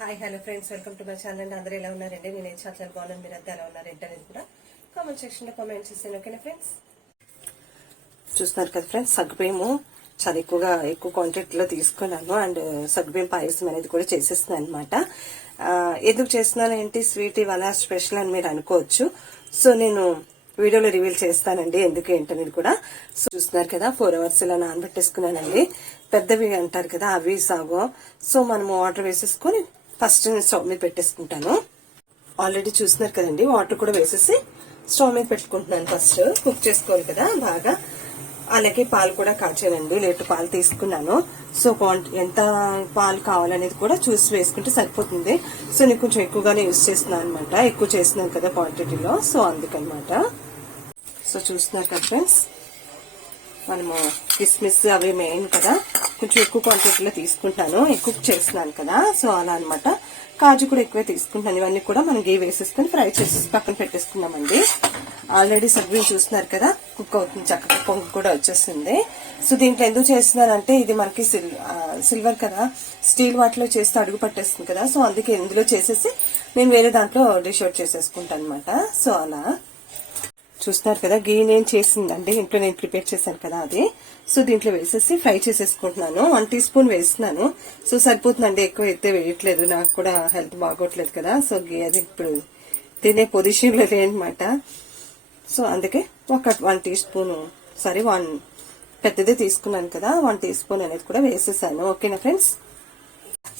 Hi hello friends, welcome to my channel అండి. అందరూ ఎలా ఉన్నారండి? నేను చాలా బాగున్నాను. మీరు అంతా ఎలా ఉన్నారు ఏంటనేది కూడా కామెంట్ సెక్షన్ లో కామెంట్ చేస్తాను. ఓకేనా ఫ్రెండ్స్? చూస్తున్నారు కదా ఫ్రెండ్స్, సగ్గుబియ్యము చాలా ఎక్కువ క్వాంటిటీలో తీసుకున్నాను. అండ్ సగ్గుబియ్యం పాయసం అనేది కూడా చేసేస్తున్నాను అనమాట. ఎందుకు చేస్తున్నాను ఏంటి స్వీట్ ఇవాళ స్పెషల్ అని మీరు అనుకోవచ్చు. సో నేను వీడియోలో రివీల్ చేస్తానండి ఎందుకు ఏంటనేది కూడా. సో చూస్తున్నారు కదా, 4 hours ఇలా నానబెట్టేసుకున్నానండి. పెద్దవి అంటారు కదా, అవి సాగో. సో మనము వాటర్ వేసేసుకొని ఫస్ట్ నేను స్టవ్ మీద పెట్టేసుకుంటాను. ఆల్రెడీ చూస్తున్నారు కదండి, వాటర్ కూడా వేసేసి స్టవ్ మీద పెట్టుకుంటున్నాను. ఫస్ట్ కుక్ చేసుకోవాలి కదా బాగా. అలాగే పాలు కూడా కాచానండి, లీటర్ పాలు తీసుకున్నాను. సో ఎంత పాలు కావాలనేది కూడా చూసి వేసుకుంటే సరిపోతుంది. సో నేను కొంచెం ఎక్కువగానే యూజ్ చేస్తున్నాను అనమాట, ఎక్కువ చేస్తున్నాను కదా క్వాంటిటీలో, సో అందుకనమాట. సో చూస్తున్నారు కదా ఫ్రెండ్స్, మనము కిస్మిస్ అవి మెయిన్ కదా, కొంచెం ఎక్కువ క్వాంటిటీలో తీసుకుంటాను, ఎక్కువ చేస్తున్నాను కదా, సో అలా అనమాట. కాజు కూడా ఎక్కువ తీసుకుంటాను. ఇవన్నీ కూడా మనం గీ వేసేసుకుని ఫ్రై చేసి పక్కన పెట్టేసుకున్నామండి. ఆల్రెడీ సగ్గుబియ్యం చూస్తున్నారు కదా, కుక్ అవుతుంది, చక్కగా పొంగు కూడా వచ్చేస్తుంది. సో దీంట్లో ఎందుకు చేస్తున్నానంటే, ఇది మనకి సిల్వర్ కదా, స్టీల్ వాటిలో చేస్తే అడుగు పట్టేస్తుంది కదా, సో అందుకే ఇందులో చేసేసి నేను వేరే దాంట్లో డిష్ అవుట్ చేసేసుకుంటాను అనమాట. సో అలా చూస్తున్నారు కదా, గీ నేను చేసిందండి, ఇంట్లో నేను ప్రిపేర్ చేశాను కదా అది. సో దీంట్లో వేసేసి ఫ్రై చేసేసుకుంటున్నాను. 1 teaspoon వేస్తున్నాను. సో సరిపోతుందండి, ఎక్కువ అయితే వేయట్లేదు, నాకు కూడా హెల్త్ బాగోట్లేదు కదా. సో గీ అది ఇప్పుడు తినే పొజిషన్ లో లేదనమాట. సో అందుకే ఒక 1 teaspoon, సారీ 1 పెద్దదే తీసుకున్నాను కదా, 1 teaspoon అనేది కూడా వేసేసాను. ఓకేనా ఫ్రెండ్స్?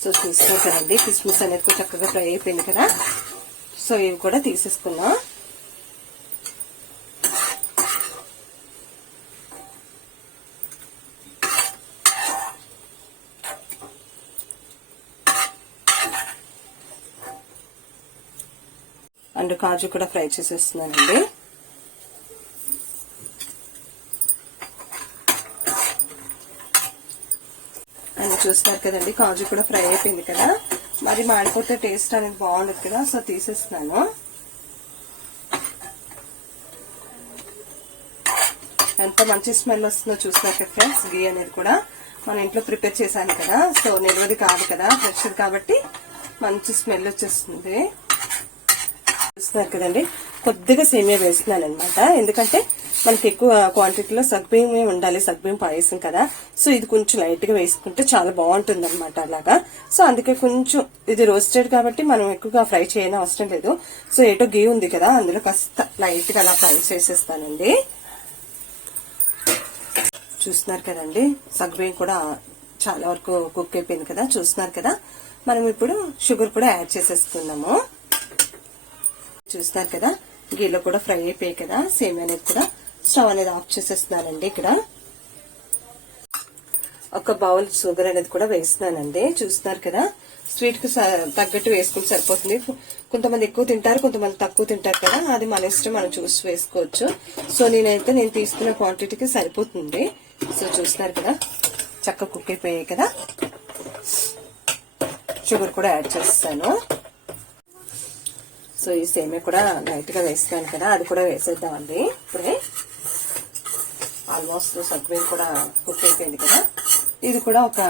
సో చూస్తున్నారు కదండి, కిస్మిస్ అనేది కూడా చక్కగా ఫ్రై అయిపోయింది కదా. సో ఇవి కూడా తీసేసుకున్నా. అండ్ కాజు కూడా ఫ్రై చేసేస్తున్నానండి. అండ్ చూస్తున్నారు కదండి, కాజు కూడా ఫ్రై అయిపోయింది కదా, మరి మాడిపోతే టేస్ట్ అనేది బాగుండదు కదా, సో తీసేస్తున్నాను. ఎంత మంచి స్మెల్ వస్తుందో చూస్తున్నారు కదా ఫ్రెండ్స్. గీ అనేది కూడా మన ఇంట్లో ప్రిపేర్ చేశాను కదా, సో నిల్వది కాదు కదా, ఫ్రెష్ కాబట్టి మంచి స్మెల్ వచ్చేస్తుంది. చూస్తున్నారు కదండి, కొద్దిగా సేమియా వేస్తున్నాను అనమాట, ఎందుకంటే మనకి ఎక్కువ క్వాంటిటీలో సగ్గుబియ్యమే ఉండాలి, సగ్గుబియ్యం పాయసం కదా. సో ఇది కొంచెం లైట్ గా వేసుకుంటే చాలా బాగుంటుంది అనమాట అలాగా. సో అందుకే కొంచెం ఇది రోస్టెడ్ కాబట్టి మనం ఎక్కువగా ఫ్రై చేయని అవసరం లేదు. సో ఏటో గీ ఉంది కదా, అందులో కాస్త లైట్ గా అలా ఫ్రై చేసేస్తానండి. చూస్తున్నారు కదండి, సగ్గుబియ్యం కూడా చాలా వరకు కుక్ అయిపోయింది కదా, చూస్తున్నారు కదా. మనం ఇప్పుడు షుగర్ కూడా యాడ్ చేసేసుకున్నాము. చూస్తున్నారు కదా, గీలో కూడా ఫ్రై అయిపోయాయి కదా, సేమియా అనేది కూడా స్టవ్ అనేది ఆఫ్ చేసేస్తున్నానండి. ఇక్కడ ఒక బౌల్ షుగర్ అనేది కూడా వేస్తున్నానండి. చూస్తున్నారు కదా, స్వీట్ కు తగ్గట్టు వేసుకుంటే సరిపోతుంది. కొంతమంది ఎక్కువ తింటారు, కొంతమంది తక్కువ తింటారు కదా, అది మన ఇష్టం, మనం చూసి వేసుకోవచ్చు. సో నేను తీసుకున్న క్వాంటిటీకి సరిపోతుంది. సో చూస్తున్నారు కదా, చక్కగా కుక్ అయిపోయాయి కదా. షుగర్ కూడా యాడ్ చేస్తాను. సో ఈ సేమియా కూడా లైట్ గా వేస్తాను కదా, అది కూడా వేసేద్దామండి. ఇప్పుడే ఆల్మోస్ట్ సగ్గుబియ్యం కూడా కుక్ అయిపోయింది కదా, ఇది కూడా ఒక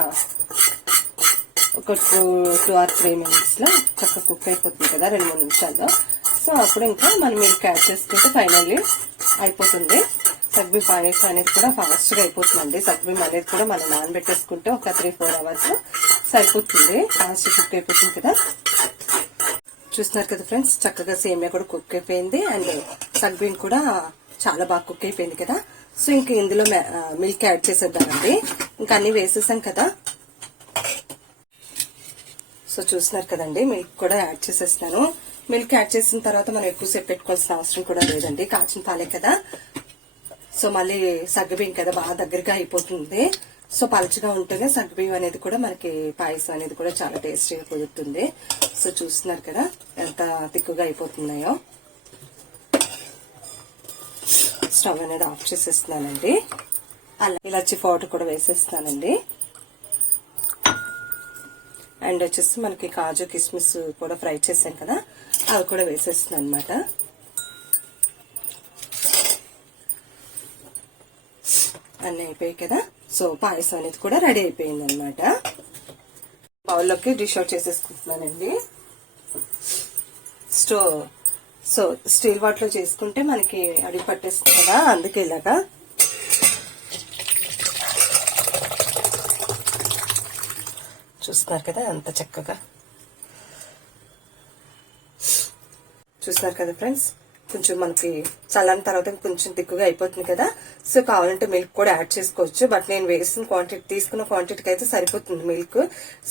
2 or 3 minutes లో చక్కగా కుక్ అయిపోతుంది కదా, 2-3 నిమిషాల్లో. సో అప్పుడు ఇంకా మనం మిల్క్ యాడ్ చేసుకుంటే ఫైనల్లీ అయిపోతుంది. సగ్గుబియ్యం పాయసం అనేది కూడా ఫాస్ట్ గా అయిపోతుందండి. సగ్గుబియ్యం అనేది కూడా మనం నానబెట్టేసుకుంటే ఒక 3-4 hours సరిపోతుంది, ఫాస్ట్ కుక్ అయిపోతుంది కదా. చూస్తున్నారు కదా ఫ్రెండ్స్, చక్కగా సేమియా కూడా కుక్ అయిపోయింది, అండ్ సగ్గుబియ్యం కూడా చాలా బాగా కుక్ అయిపోయింది కదా. సో ఇంకా ఇందులో మిల్క్ యాడ్ చేసేద్దామండి, ఇంకా అన్ని వేసేసాం కదా. సో చూస్తున్నారు కదండి, మిల్క్ కూడా యాడ్ చేసేస్తాను. మిల్క్ యాడ్ చేసిన తర్వాత మనం ఎక్కువసేపు పెట్టుకోవాల్సిన అవసరం కూడా లేదండి, కాచిన పాలే కదా. సో మళ్ళీ సగ్గుబియ్యం కదా, బాగా దగ్గరగా అయిపోతుంది. సో పలుచగా ఉంటేనే సగ్గుబియ్యం అనేది కూడా మనకి పాయసం అనేది కూడా చాలా టేస్టీగా కుదురుతుంది. సో చూస్తున్నారు కదా ఎంత తిక్కుగా అయిపోతున్నాయో. స్టవ్ అనేది ఆఫ్ చేసేస్తున్నానండి. అలా ఇలాచి పౌడర్ కూడా వేసేస్తానండి. అండ్ వచ్చేసి మనకి కాజు కిస్మిస్ కూడా ఫ్రై చేసాం కదా, అవి కూడా వేసేస్తున్నాను అనమాట. అన్నీ అయిపోయాయి కదా. సో పాయసం అనేది కూడా రెడీ అయిపోయింది అనమాట. బౌల్లోకి డిష్ అవుట్ చేసేసుకుంటున్నానండి. సో స్టీల్ వాట్లో చేసుకుంటే మనకి అడిగి పట్టేస్తుంది కదా, అందుకే ఇలాగా. చూస్తున్నారు కదా ఎంత చక్కగా. చూస్తున్నారు కదా ఫ్రెండ్స్, కొంచెం మనకి చల్లని తర్వాత కొంచెం తిక్కుగా అయిపోతుంది కదా. సో కావాలంటే మిల్క్ కూడా యాడ్ చేసుకోవచ్చు. బట్ నేను వేసిన క్వాంటిటీ, తీసుకున్న క్వాంటిటీకి అయితే సరిపోతుంది మిల్క్.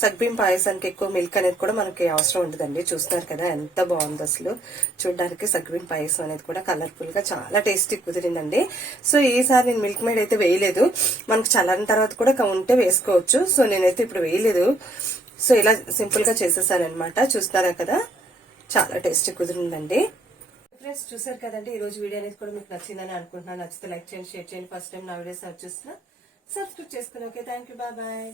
సగ్గుబియ్యం పాయసానికి ఎక్కువ మిల్క్ అనేది కూడా మనకి అవసరం ఉండదండి. చూస్తున్నారు కదా ఎంత బాగుంది అసలు చూడడానికి. సగ్గుబియ్యం పాయసం అనేది కూడా కలర్ఫుల్ గా చాలా టేస్టీ కుదిరిందండి. సో ఈసారి నేను మిల్క్ మేడ్ అయితే వేయలేదు. మనకి చల్లని తర్వాత కూడా ఉంటే వేసుకోవచ్చు. సో నేనైతే ఇప్పుడు వేయలేదు. సో ఇలా సింపుల్ గా చేసేసాను అనమాట. చూస్తున్నారా కదా చాలా టేస్టీ కుదిరిందండి. ఫ్రెండ్స్ చూసారు కదండి, ఈ రోజు వీడియో అనేది కూడా మీకు నచ్చిందని అనుకుంటున్నాను. నచ్చితే లైక్ చేయండి, షేర్ చేయండి. ఫస్ట్ టైం నా వీడియోస్ చూస్తున్నా సబ్స్క్రైబ్ చేసుకుని. Okay, thank you, bye bye.